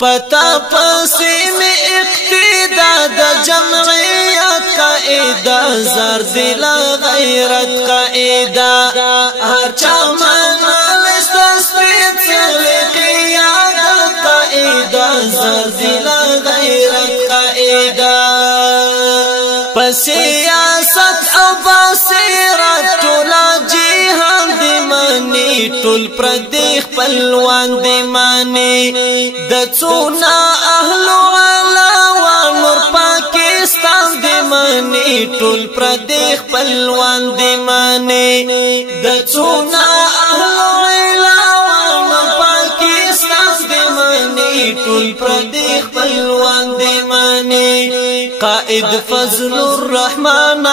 پتا پسی میں اقتدا دا جمعیت قائدہ زردل غیرت قائدہ ہر چامن لستسپیت قیادت قائدہ زردل غیرت قائدہ پسیاست او بصیرت تولا جیہان دی مانی ټول پردیخ پلوان دی مانی دڅونا اهلو علا و نور پاکستان دی مانی ټول پردیخ پلوان دی مانی دڅونا اهلو علا و نور پاکستان دی مانی ټول پردیخ پلوان دی مانی قائد فضل الرحمن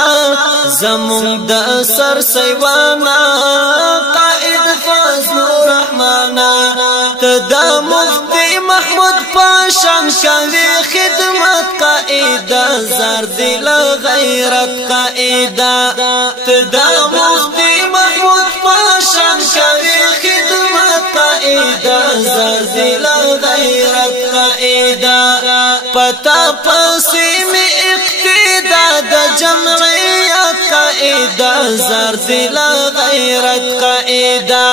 زمون د سر سیوانا قائد فضل الرحمن تدا مفتی محمود پاشان کوي خدمت قائد زردل غیرت قائد تدا مفتی محمود پاشان کوي خدمت قائد زردل غیرت قائد پتا پسی میں اقتدا دا جمعیت قائدہ زردل غیرت قائدہ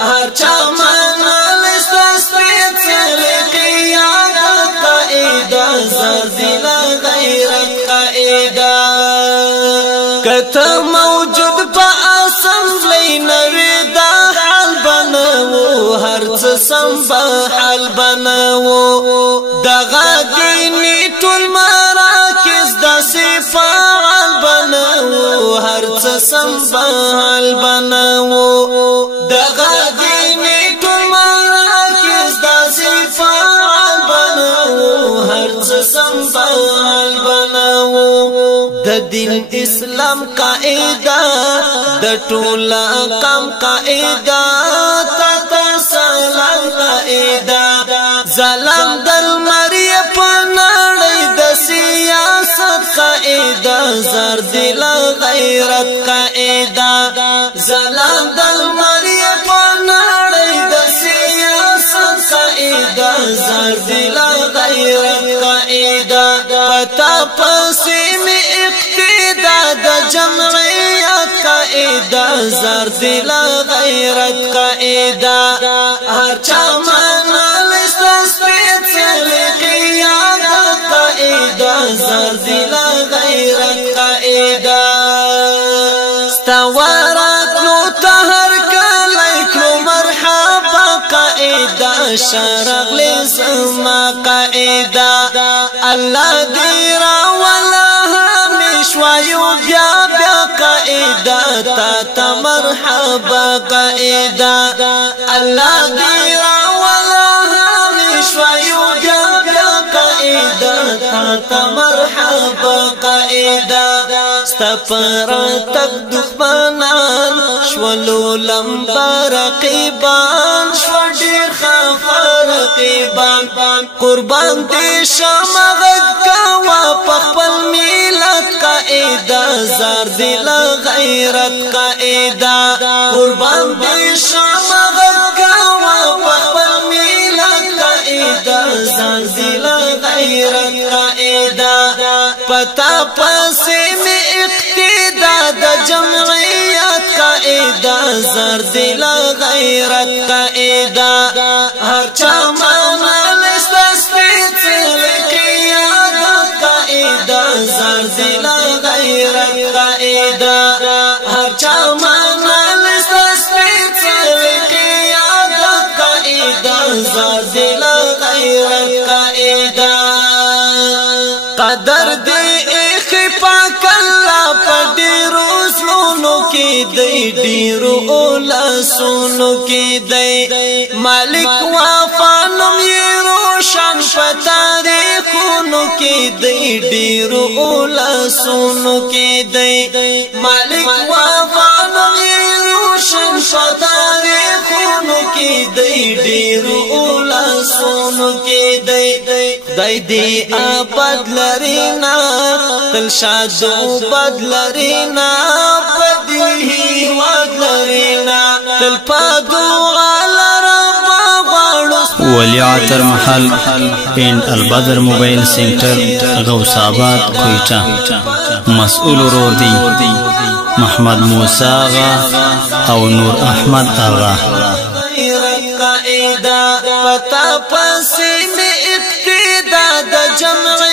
ہر چامن لستسپیت قیادت قائدہ زردل غیرت قائدہ کتا موجود پا اسمبلی نوی دا حال بناو ہر چسم با حال بناو دا غاگینی ټول مراکز داسې فعال بناو هر څه سمبال بناو د غاګینې ټول مراکز داسې فعال بناو هر څه سمبال بناو د دین اسلام قائدہ د ټول قوم قائدہ تا سلام قائدہ ظلم دل مری قائدہ زردل غیرت قائدہ زلام دل مری پناڑی د سیاست قائدہ زردل غیرت قائدہ پتا پسی میں اقتدا دا جمعیت قائدہ زردل غیرت قائدہ ہر چامن لستسپیت قیادت قائدہ زردل غیرت قائدہ استوارت نو تہر کلیکلو مرحبا قائدہ شرق لزما قائدہ اللہ دیرا والا ہمیشوایو بیا بیا قائدہ تا مرحبا قائدہ اللہ دیرا والا ہمیشوایو بیا بیا قائدہ تا مرحبا قائدہ ستپر تک دخمانان شولو لمبا رقیبان شوڈیر خافا رقیبان قربان دیشا مغد کوا پخپل میلت قائدہ زردل غیرت قائدہ قربان دیشا مغد کوا پخپل میلت قائدہ زردل غیرت قائدہ پتا پسی میں اقتدا دا جمعیت قائدہ زردل غیرت قائدہ ہر چامن لستسپیت قیادت قائدہ زردل غیرت قائدہ ہر چامن لستسپیت قیادت قائدہ زردل غیرت قائدہ قدر دے ایک پاک اللہ پا ڈیرو سلونو کی دے ڈیرو اولا سونو کی دے مالک وافانم یہ روشن پا تاریخونو کی دے ڈیرو اولا سونو کی دے مالک وافانم یہ روشن پا تاریخونو کی دے ڈیرو اولا سونو کی دے خدای دی آباد لرینا تل شادو بد لرینا پدی ہی واد لرینا تل پادو غال رب غاڑو عطر محل اینڈ البدر موبائل سینٹر غوث آباد کوئٹہ مسئول ورور دی محمد موسی آغا او نور احمد آغا پتا پسی میں ابتدا دا جمع